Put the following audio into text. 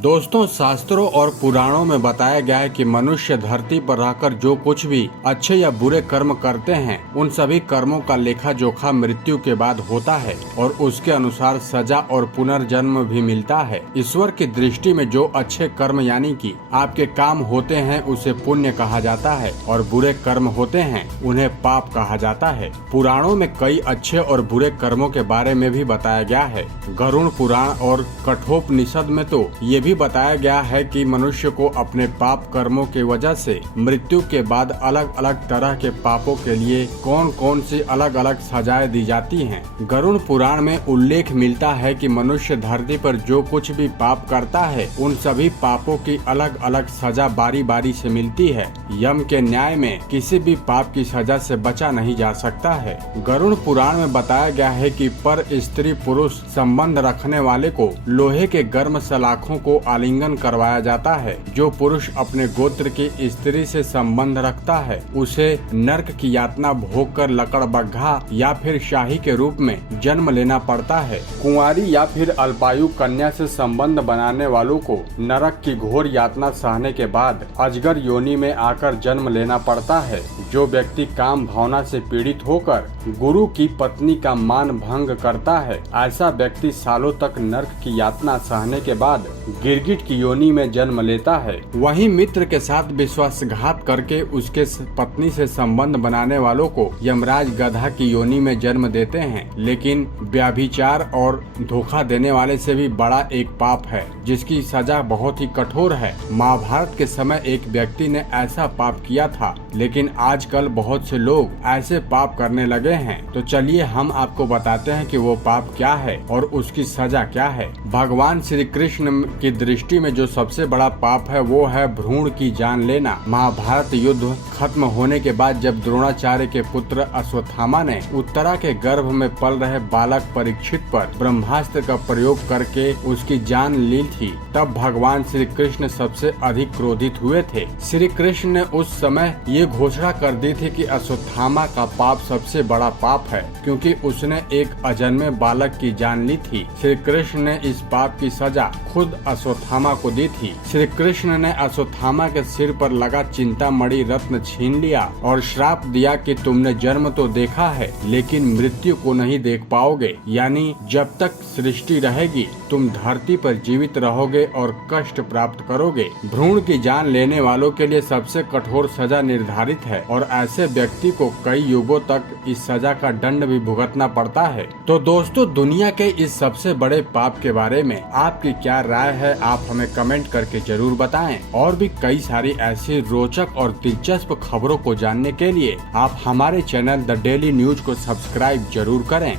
दोस्तों, शास्त्रों और पुराणों में बताया गया है कि मनुष्य धरती पर रहकर जो कुछ भी अच्छे या बुरे कर्म करते हैं, उन सभी कर्मों का लेखा जोखा मृत्यु के बाद होता है और उसके अनुसार सजा और पुनर्जन्म भी मिलता है। ईश्वर की दृष्टि में जो अच्छे कर्म यानी कि आपके काम होते हैं उसे पुण्य कहा जाता है और बुरे कर्म होते हैं उन्हें पाप कहा जाता है। पुराणों में कई अच्छे और बुरे कर्मों के बारे में भी बताया गया है। गरुड़ पुराण और कठोपनिषद में तो ये भी बताया गया है कि मनुष्य को अपने पाप कर्मों की वजह से मृत्यु के बाद अलग अलग तरह के पापों के लिए कौन कौन सी अलग अलग सजाएं दी जाती हैं। गरुड़ पुराण में उल्लेख मिलता है कि मनुष्य धरती पर जो कुछ भी पाप करता है उन सभी पापों की अलग अलग सजा बारी बारी से मिलती है। यम के न्याय में किसी भी पाप की सजा से बचा नहीं जा सकता है। गरुड़ पुराण में बताया गया है कि पर स्त्री पुरुष संबंध रखने वाले को लोहे के गर्म सलाखों को आलिंगन करवाया जाता है। जो पुरुष अपने गोत्र की स्त्री से संबंध रखता है उसे नरक की यातना भोग कर लकड़बग्घा या फिर शाही के रूप में जन्म लेना पड़ता है। कुंवारी या फिर अल्पायु कन्या से संबंध बनाने वालों को नरक की घोर यातना सहने के बाद अजगर योनि में आकर जन्म लेना पड़ता है। जो व्यक्ति काम भावना से पीड़ित होकर गुरु की पत्नी का मान भंग करता है, ऐसा व्यक्ति सालों तक नरक की यातना सहने के बाद गिरगिट की योनि में जन्म लेता है। वहीं मित्र के साथ विश्वासघात करके उसके पत्नी से संबंध बनाने वालों को यमराज गधा की योनि में जन्म देते हैं। लेकिन व्यभिचार और धोखा देने वाले से भी बड़ा एक पाप है जिसकी सजा बहुत ही कठोर है। महाभारत के समय एक व्यक्ति ने ऐसा पाप किया था, लेकिन आजकल बहुत से लोग ऐसे पाप करने लगे हैं। तो चलिए हम आपको बताते हैं कि वो पाप क्या है और उसकी सजा क्या है। भगवान श्री कृष्ण की दृष्टि में जो सबसे बड़ा पाप है वो है भ्रूण की जान लेना। महाभारत युद्ध खत्म होने के बाद जब द्रोणाचार्य के पुत्र अश्वत्थामा ने उत्तरा के गर्भ में पल रहे बालक परीक्षित पर ब्रह्मास्त्र का प्रयोग करके उसकी जान ली थी, तब भगवान श्री कृष्ण सबसे अधिक क्रोधित हुए थे। श्री कृष्ण ने उस समय ये घोषणा कर दी थी कि अश्वत्थामा का पाप सबसे बड़ा पाप है, क्योंकि उसने एक अजन्मे बालक की जान ली थी। श्री कृष्ण ने इस पाप की सजा खुद अश्वत्थामा को दी थी। श्री कृष्ण ने अश्वत्थामा के सिर पर लगा चिंतामणि रत्न छीन लिया और श्राप दिया कि तुमने जन्म तो देखा है लेकिन मृत्यु को नहीं देख पाओगे, यानी जब तक सृष्टि रहेगी तुम धरती पर जीवित रहोगे और कष्ट प्राप्त करोगे। भ्रूण की जान लेने वालों के लिए सबसे कठोर सजा निर्धारित है और ऐसे व्यक्ति को कई युगों तक इस सजा का दंड भी भुगतना पड़ता है। तो दोस्तों, दुनिया के इस सबसे बड़े पाप के बारे में आपकी क्या राय है, आप हमें कमेंट करके जरूर बताएं। और भी कई सारी ऐसी रोचक और दिलचस्प खबरों को जानने के लिए आप हमारे चैनल द डेली न्यूज को सब्सक्राइब जरूर करें।